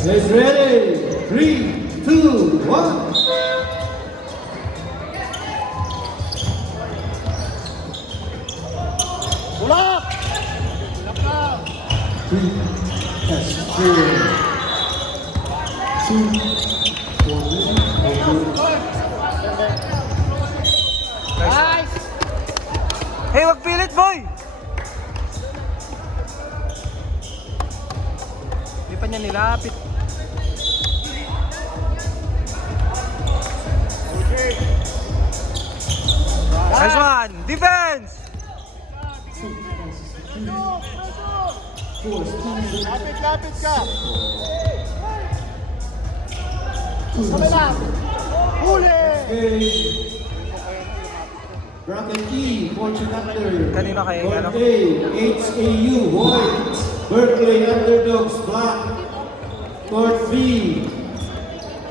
Get ready. 3, 2, 1. Bulak! Bulak na! 3, test 4, 2, 1. Nice! Hey, wag pilit, boy! Hindi pa niya nilapit. Nice one! Defense! Lapit ka! Sabay lang! Huli! Bracket E, Fortune Under. Kanino kayo, Court ano? A, HAU, White. Berkeley Underdogs, Black. Court B,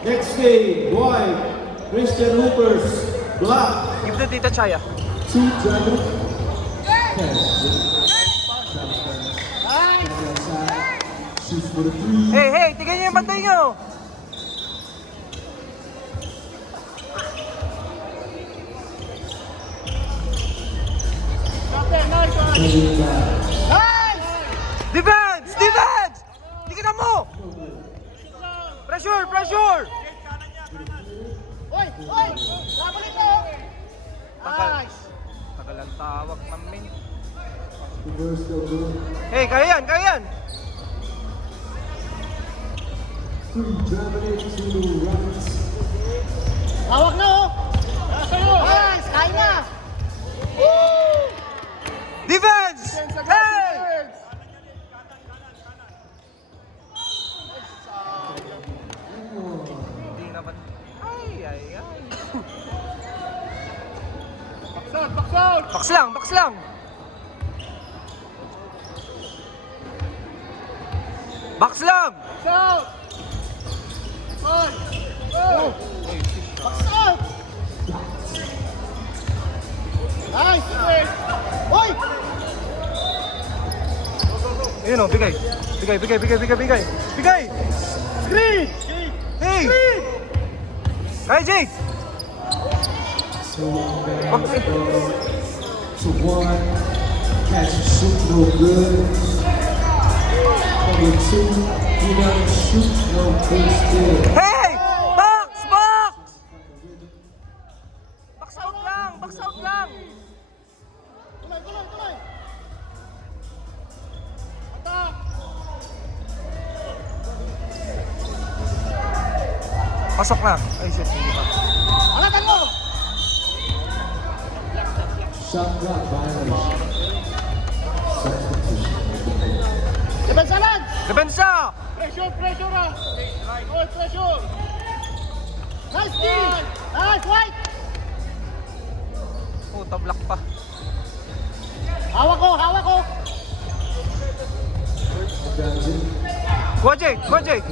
next game, White. Christian Hoopers, Black. Give to Tita Chaya. 2 Dragon. Shoots for the 3. Hey, hey! Tignan niyo yung bantay niyo! Nice! Defense! Defense! Tignan mo! Pressure! Pressure! Oy! Oy! Laban ito! Nice! Tagal ang tawag, mamin. Reverse the good. Hey, kaya yan! Kaya yan! 3 Dragon 2 Rockets. Hawak na oh! Nice! Kaya na! Woo! Defense! Hey! Hindi naman. Ay, ay, ay. Backside! Backside! Box lang, box lang. Box lang. Backside! Oy! Oh! Backside! Nice! Oy! Ayun o, bigay. Bigay, bigay, bigay, bigay, bigay. Bigay! Screen! Hey! Kaya, Jake! So back to 1. Catch and shoot, no good. Number 2, rebound and shoot, no good still. Hey! Box! Box! Box out lang! Box out lang! Tuloy! Tuloy! Tuloy! Attack! Pasok na. Ay, shit. Hindi pa. Alatan mo! Shot clock violation. Substitution. Depensa lang! Depensa! Pressure! Pressure ah! Oy! Pressure! Nice D! Nice! White! Puta, block pa. Hawak ko! Hawak ko! Go, Jake! Go, Jake!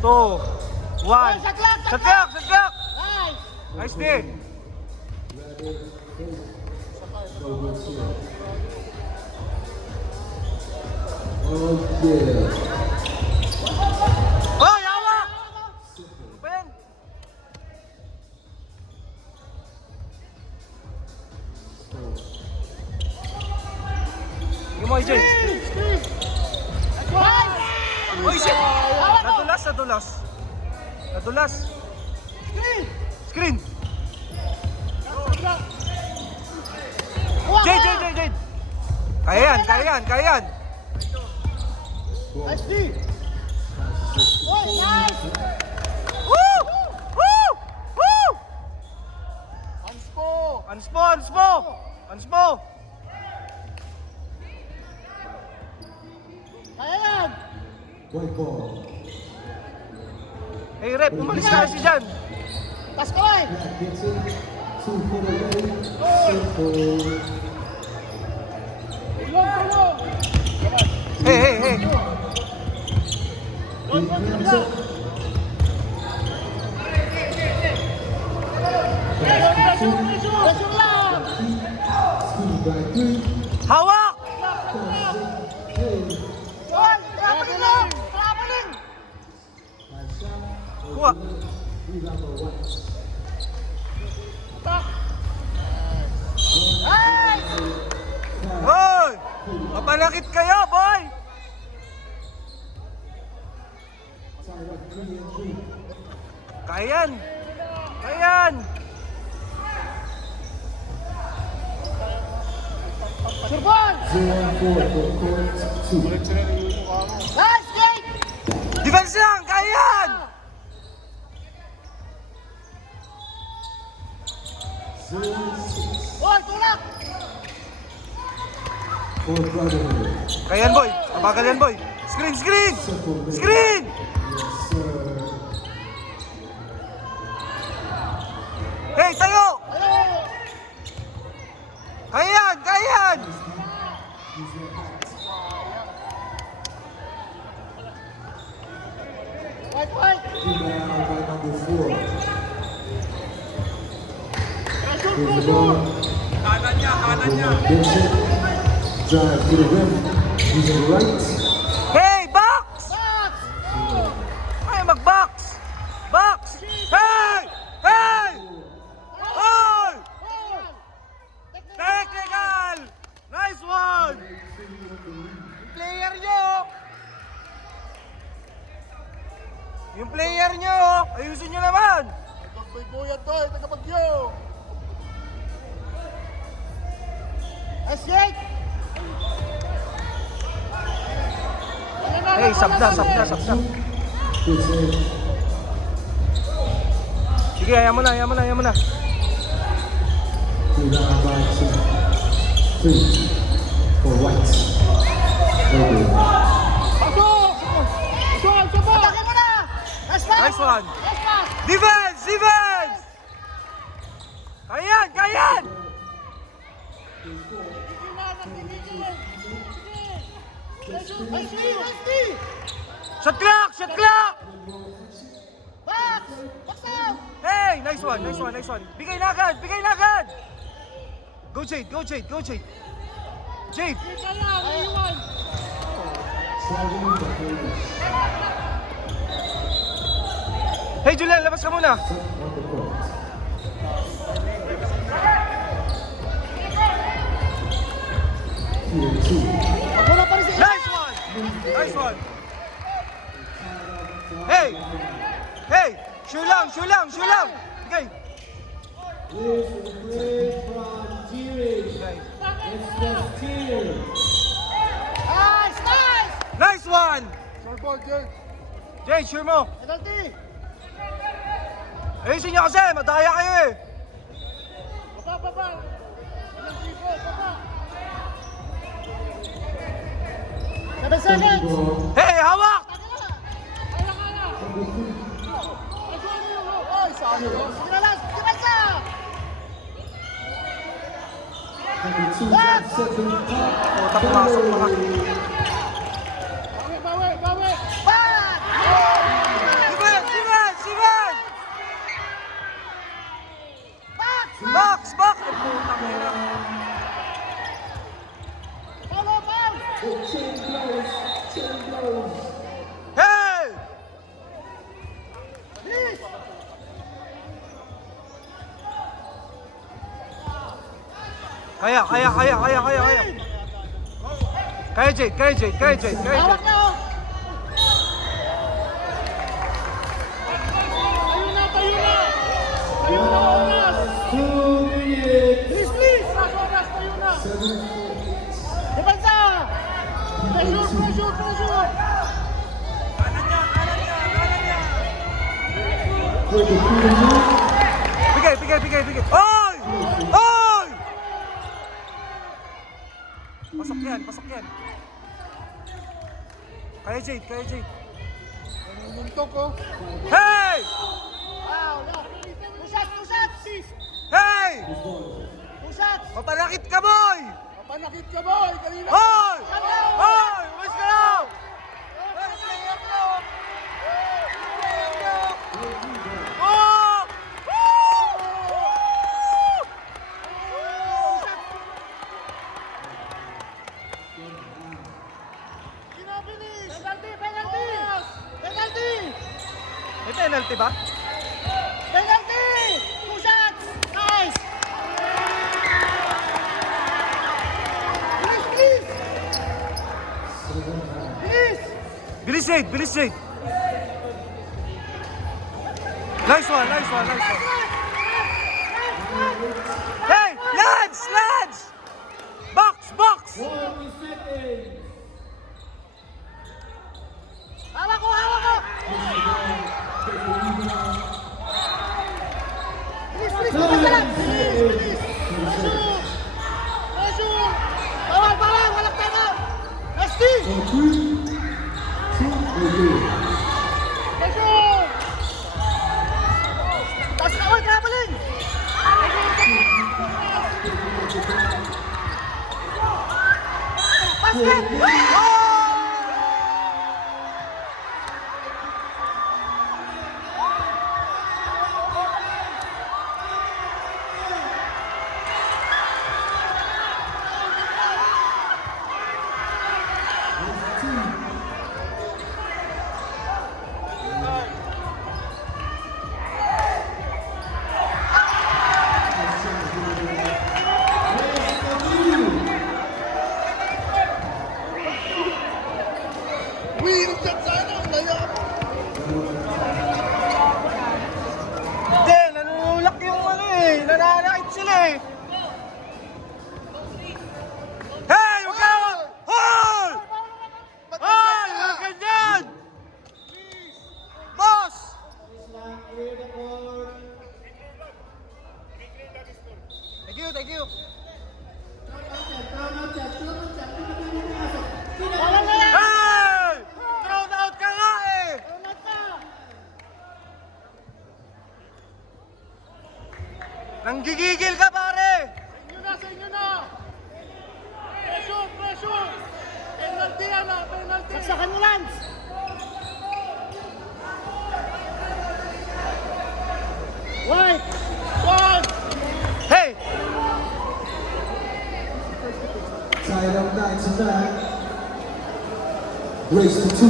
2, 1. Shot clock! Shot clock! Shot clock! Nice! Nice D! Oh yeah. Hoy, hawak! Ano ba yan? Sige mo, AJ. Screen! Nice! Uy, shit! Hawak ko! Nadulas, nadulas. Nadulas. Screen! Screen! Hawak Jade, ka! Jade, Jade, Jade! Kaya yan, kaya yan, kaya yan! Nice D! Oy! Nice! Woo! Woo! Woo! Hands po! Ans mo, ans mo! Ans mo! Kaya yan! White ball. Hey, rep, umalis ka kasi dyan! Tas ko eh! Black gets it. 2 for the win. Simple. Tulong! Tulong! Hey, hey, hey! He grabs it. Pressure lang! Speed by 3. Hawak! Hey. Oy! Grabe suka. Nice! Hoy! Mapanakit kayo, boy! Kaya yan! Kaya yan! Surbon! 0-4 for court 2. Nice, Jake! Defense lang! Kaya yan! 0-6 Boy, tulak! for Brotherhood. Kaya yan, boy! Kabagal yan, boy! Screen! Screen! Simple mid. Screen! Yes, sir. Hey, tayo! Ayaw! Kaya yan! Kaya yan! Use your hat. White, white! Rebound by number 4. Pressure, Here's the pressure! ball. Vincent. Drive to the rim. Using the right. Hey, box! Box! Ay, mag-box! Box! Hey! Hey! Hoy! Oh! Technical! Nice one! Player nyo! Yung player nyo, ayusin nyo naman! Nagbaybuyan to, tagapagyo! Nice, Jake! Hey, sabda. Good save. Sige, ayaw mo na. Rebound by 2. 3 for White. Very good. Pasok! Pasok! Sabot! Atake mo na! Nice pass! Nice one. Nice pass! Defense! Defense! Kaya yan! Kaya yan! Nice D! Shot clock! Shot clock! Box! Box out! Hey! Nice one. Bigay na agad! Go, Jade! Jade! Traveling the players. Hey, Julian! Labas ka muna! Set on the court. Here 2. Bola pa rin si Nice one! Hey! Sure lang! Bigay! Here's the play from Tiering. It's just Tiering. Nice! Nice! Nice one! Short ball, Jake. Jade, sure mo! Penalty! Ayusin nyo kasi! Madaya kayo eh! Baba! Penalty po, baba! 7 seconds! Ball. Hey! Hawak! Kaya! Ay, saan yun? Sige na lang! Depensa! Number 2 trying to set the top. Puta, pumasok mga. Bawi! Back! Defense! Back! Box! Putang ina. Follow, foul! Chain blows. Hey! Please! Kaya. Kaya, Jade. Hawak na, oh! Tayo na, oras! 2 minutes. Please! Oras, tayo na! 7:48. Depensa! Pressure! With the Tiering move. Bigay. Oy! Pasok yan. Kaya, Jade. Muntok, oh! Hey! Wow, no! Two shots! Hey! Two shots! Mapanakit ka, boy! Mapanakit ka, boy! Kanina! Hoy! Ano? Umalis ka lang! Oh! Kinabilis! Penalty! May penalty ba? Penalty! 2 shots! Nice! Please, please! Please! Bilis, Jade! Bilis, Jade! Nice one, nice one, nice one. Hey! Lance! Lance! Box! Box! 40 seconds. Hawak ko! Hawak ko! Please, please! Please, please! Please! Pressure! Pressure! Bawal, bawal! Walang tama! Nasty! 3, 2, Pressure! Taas ka! Uy, traveling! Basket! Hindi, nanunulak yung ano eh. Nananakit sila eh. Hey! Huwag ka! Hold! Hold! Huwag ganyan! Boss! Thank you, thank you. Bawal na yan! Hey! Thrown out ka nga eh! Unat ka! Nanggigigil ka pare! Sa inyo na! Sa inyo na! Pressure! Pressure! Penalty yan ah! Penalty! Saksakan mo, Lance! White! One! Hey! Tied up 9-9. Race to 2.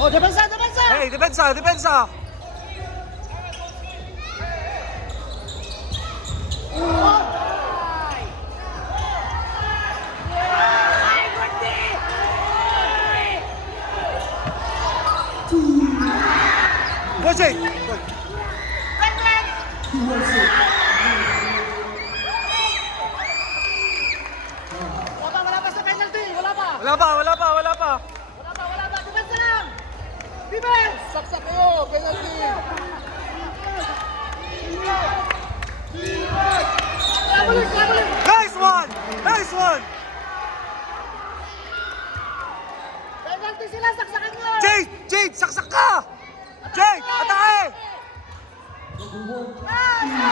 Oh, depensa! Depensa! Hey, depensa, depensa! Go, Jake! Go. Wala pa sa penalty! Wala pa! Wala pa, wala pa, wala pa! Wala pa! Depensa lang! Defense! Saksak kayo! Penalty! Traveling! Traveling! Nice one! Nice one! Penalty sila! Saksakan nyo! Jade! Jade! Saksak ka! Jade! Atake!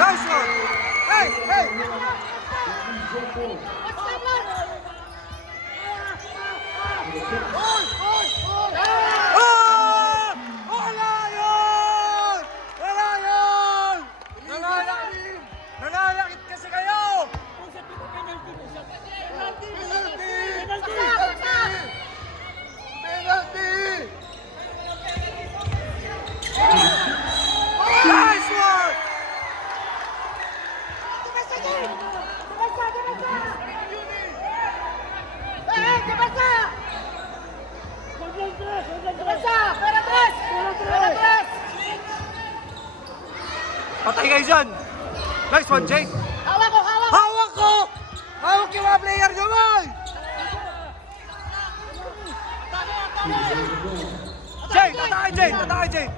Nice one! Hey! Hey! Ah! Wala yun! Wala yun! Nananakit kasi kayo! Nice one! Patay kayo dyan! Nice one, Jake! Hawak ko! Hawak! Hawak ko! Hawak yung mga player nyo, boy! Jake! Atake, Jake! Atake, Jake!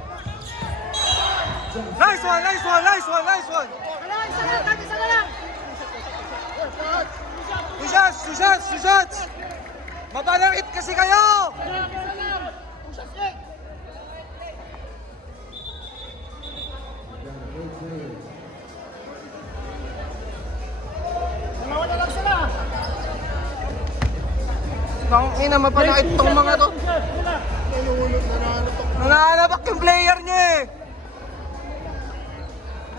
Nice one! Nice one! Nice one! Nice one! Isa na lang! Isa na lang! Two shots! Two shots! Two shots! Mabalangit kasi kayo! Dalawa na lang sila! Tangina, mabalangit tong mga to. Nananabak yung player nyo eh!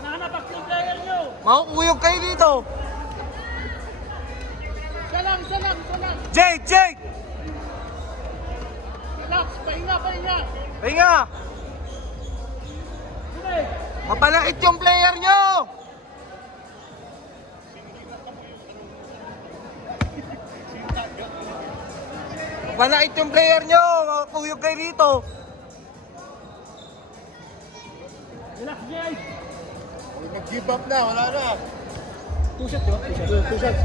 Nananapak yung player nyo! Makukuyog kayo dito! Isa lang! Isa lang! Isa lang! Jake! Jake! relax. Pahinga, pahinga. Pahinga! Mapanakit yung player nyo! Mapanakit yung player nyo! Makakuyog kayo dito! Relax, Jay. Nag-give up na, wala na. Two shots, diba? Two shots.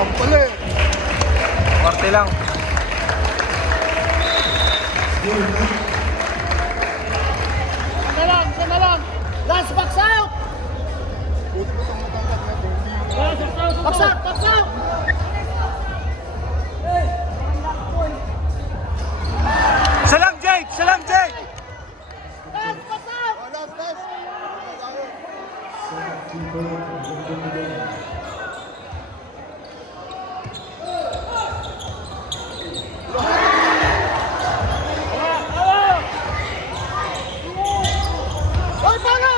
Pampali. Korte lang. Isa na lang. Last box out. Buti ko itong matangkad na hindi. Box out, box out. Isa lang, Jade! Isa lang, Jade! Last box out. Last, last. Keeper of the game. Oy, pala!